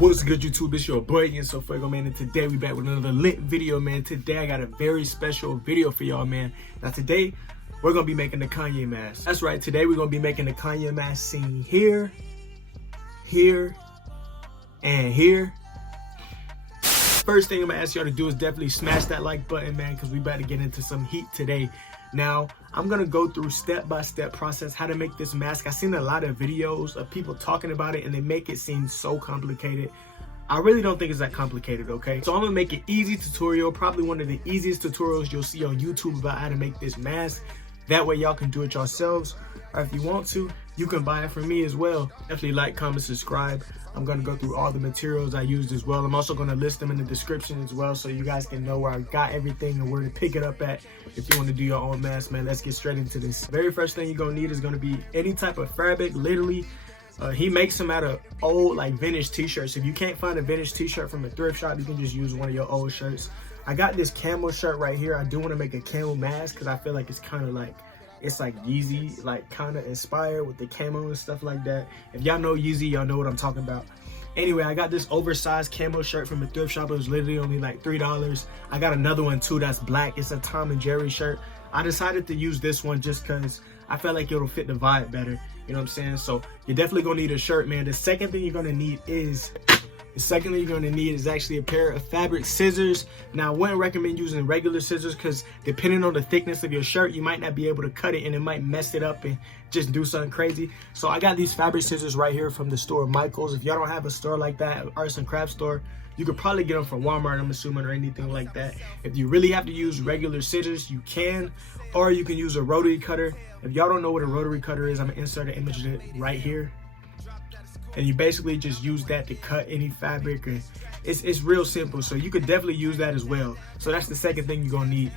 What's good, YouTube? It's your boy again, So Fuego, man, and today we back with another lit video, man. Today I got a very special video for y'all, man. Now today we're gonna be making the Kanye mask. That's right, today we're gonna be making the Kanye mask seen here, here, and here. First thing I'm gonna ask y'all to do is definitely smash that like button, man, because we about to get into some heat today. Now, I'm gonna go through step-by-step process how to make this mask. I've seen a lot of videos of people talking about it and they make it seem so complicated. I really don't think it's that complicated, okay? So I'm gonna make an easy tutorial, probably one of the easiest tutorials you'll see on YouTube about how to make this mask. That way y'all can do it yourselves, or if you want to, you can buy it from me as well. Definitely like, comment, subscribe. I'm gonna go through all the materials I used as well. I'm also gonna list them in the description as well so you guys can know where I got everything and where to pick it up at if you wanna do your own mask, man. Let's get straight into this. Very first thing you're gonna need is gonna be any type of fabric, literally. He makes them out of old, like, vintage t-shirts. If you can't find a vintage t-shirt from a thrift shop, you can just use one of your old shirts. I got this camel shirt right here. I do wanna make a camel mask because I feel like it's kind of like, it's like Yeezy, like kind of inspired with the camo and stuff like that. If y'all know Yeezy, y'all know what I'm talking about. Anyway, I got this oversized camo shirt from a thrift shop. It was literally only like $3. I got another one too that's black. It's a Tom and Jerry shirt. I decided to use this one just because I felt like it'll fit the vibe better. You know what I'm saying? So you're definitely gonna need a shirt, man. The second thing you're gonna need is actually a pair of fabric scissors. Now, I wouldn't recommend using regular scissors because depending on the thickness of your shirt, you might not be able to cut it and it might mess it up and just do something crazy. So I got these fabric scissors right here from the store Michael's. If y'all don't have a store like that, arts and crafts store, you could probably get them from Walmart, I'm assuming, or anything like that. If you really have to use regular scissors, you can, or you can use a rotary cutter. If y'all don't know what a rotary cutter is, I'm gonna insert an image of it right here. And you basically just use that to cut any fabric, and it's real simple. So you could definitely use that as well. So that's the second thing you're gonna need.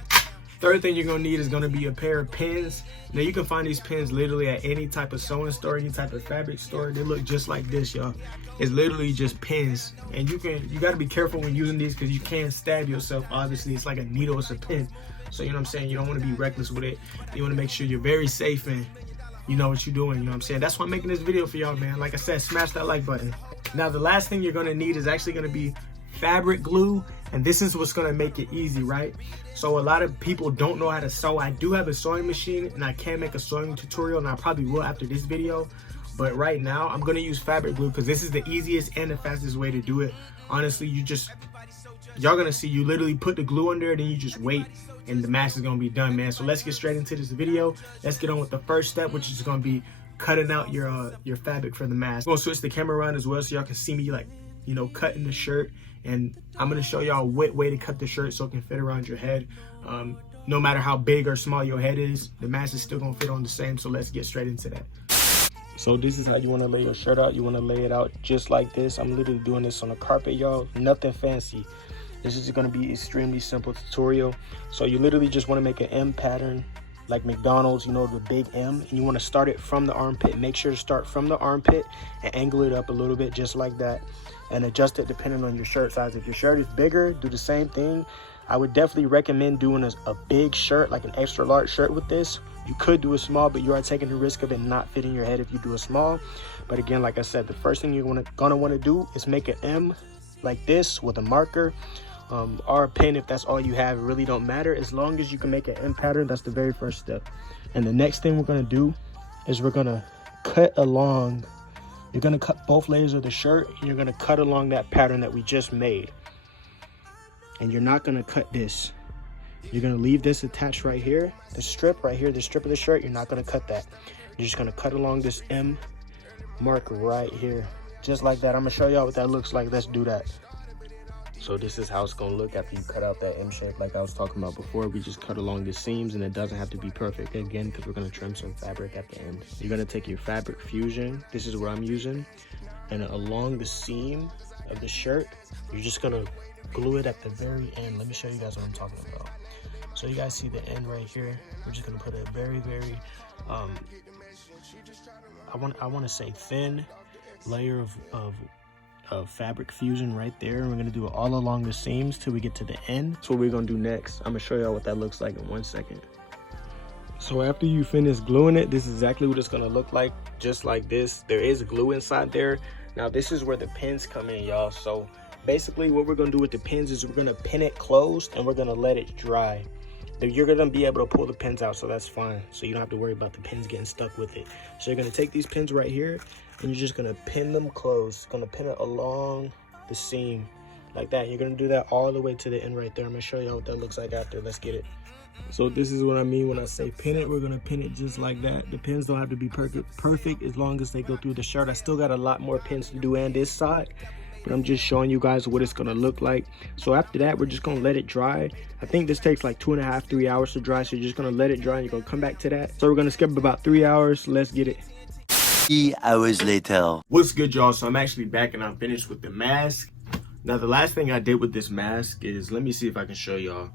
Third thing you're gonna need is gonna be a pair of pins. Now you can find these pins literally at any type of sewing store, any type of fabric store. They look just like this, y'all. It's literally just pins. And you gotta be careful when using these because you can stab yourself. Obviously, it's like a needle, it's a pin. So you know what I'm saying? You don't wanna be reckless with it. You wanna make sure you're very safe and you know what you're doing, you know what I'm saying? That's why I'm making this video for y'all, man. Like I said, smash that like button. Now, the last thing you're gonna need is actually gonna be fabric glue, and this is what's gonna make it easy, right? So a lot of people don't know how to sew. I do have a sewing machine, and I can make a sewing tutorial, and I probably will after this video. But right now, I'm gonna use fabric glue because this is the easiest and the fastest way to do it. Honestly, y'all gonna see, you literally put the glue under it, and you just wait, and the mask is gonna be done, man. So let's get straight into this video. Let's get on with the first step, which is gonna be cutting out your fabric for the mask. I'm gonna switch the camera around as well so y'all can see me, like, you know, cutting the shirt. And I'm gonna show y'all what way to cut the shirt so it can fit around your head. No matter how big or small your head is, the mask is still gonna fit on the same. So let's get straight into that. So this is how you wanna lay your shirt out. You wanna lay it out just like this. I'm literally doing this on a carpet, y'all. Nothing fancy. This is gonna be extremely simple tutorial. So you literally just wanna make an M pattern like McDonald's, you know, the big M, and you wanna start it from the armpit. Make sure to start from the armpit and angle it up a little bit just like that, and adjust it depending on your shirt size. If your shirt is bigger, do the same thing. I would definitely recommend doing a big shirt, like an extra large shirt with this. You could do a small, but you are taking the risk of it not fitting your head if you do a small. But again, like I said, the first thing you're gonna wanna do is make an M like this with a marker. Or a pen. If that's all you have, it really don't matter. As long as you can make an M pattern, that's the very first step. And the next thing we're gonna do is we're gonna cut along. You're gonna cut both layers of the shirt, and you're gonna cut along that pattern that we just made. And you're not gonna cut this. You're gonna leave this attached right here. The strip right here, the strip of the shirt, you're not gonna cut that. You're just gonna cut along this M mark right here. Just like that. I'm gonna show y'all what that looks like. Let's do that. So this is how it's gonna look after you cut out that M shape like I was talking about before. We just cut along the seams, and it doesn't have to be perfect again because we're gonna trim some fabric at the end. You're gonna take your fabric fusion, this is what I'm using, and along the seam of the shirt, you're just gonna glue it at the very end. Let me show you guys what I'm talking about. So you guys see the end right here. We're just gonna put a very, very, I want to say thin layer of fabric fusion right there, and we're gonna do it all along the seams till we get to the end. That's what we're gonna do next. I'm gonna show y'all what that looks like in 1 second. So after you finish gluing it, this is exactly what it's gonna look like, just like this. There is glue inside there. Now this is where the pins come in, y'all. So basically what we're gonna do with the pins is we're gonna pin it closed and we're gonna let it dry. You're gonna be able to pull the pins out, so that's fine. So you don't have to worry about the pins getting stuck with it. So you're gonna take these pins right here and you're just gonna pin them closed. Gonna pin it along the seam like that. You're gonna do that all the way to the end right there. I'm gonna show you what that looks like after. Let's get it. So this is what I mean when I say pin it. We're gonna pin it just like that. The pins don't have to be perfect as long as they go through the shirt. I still got a lot more pins to do on this side, but I'm just showing you guys what it's gonna look like. So after that, we're just gonna let it dry. I think this takes like 2.5 to 3 hours to dry. So you're just gonna let it dry and you're gonna come back to that. So we're gonna skip about 3 hours. Let's get it. 3 hours later. What's good, y'all? So I'm actually back and I'm finished with the mask. Now the last thing I did with this mask is, let me see if I can show y'all.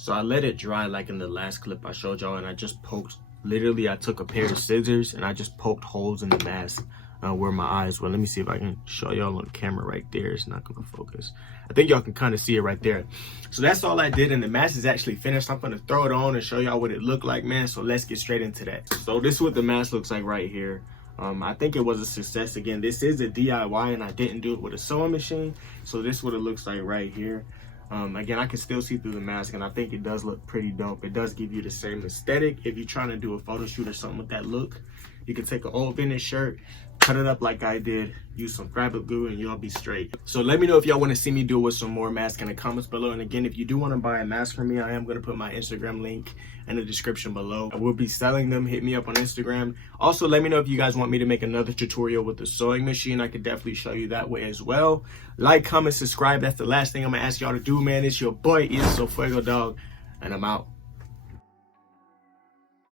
So I let it dry like in the last clip I showed y'all, and I just poked, literally I took a pair of scissors and I just poked holes in the mask where my eyes were. Let me see if I can show y'all on camera right there. It's not gonna focus. I think y'all can kind of see it right there. So that's all I did, and the mask is actually finished. I'm gonna throw it on and show y'all what it looked like, man. So let's get straight into that. So this is what the mask looks like right here. I think it was a success. Again, this is a DIY and I didn't do it with a sewing machine. So this is what it looks like right here. Again, I can still see through the mask and I think it does look pretty dope. It does give you the same aesthetic. If you're trying to do a photo shoot or something with that look, you can take an old vintage shirt, cut it up like I did, use some fabric glue, and you'll be straight. So let me know if y'all want to see me do it with some more masks in the comments below. And again, if you do want to buy a mask from me, I am going to put my Instagram link in the description below. I will be selling them. Hit me up on Instagram. Also, let me know if you guys want me to make another tutorial with the sewing machine. I could definitely show you that way as well. Like, comment, subscribe. That's the last thing I'm going to ask y'all to do, man. It's your boy, It's So Fuego Dog, and I'm out.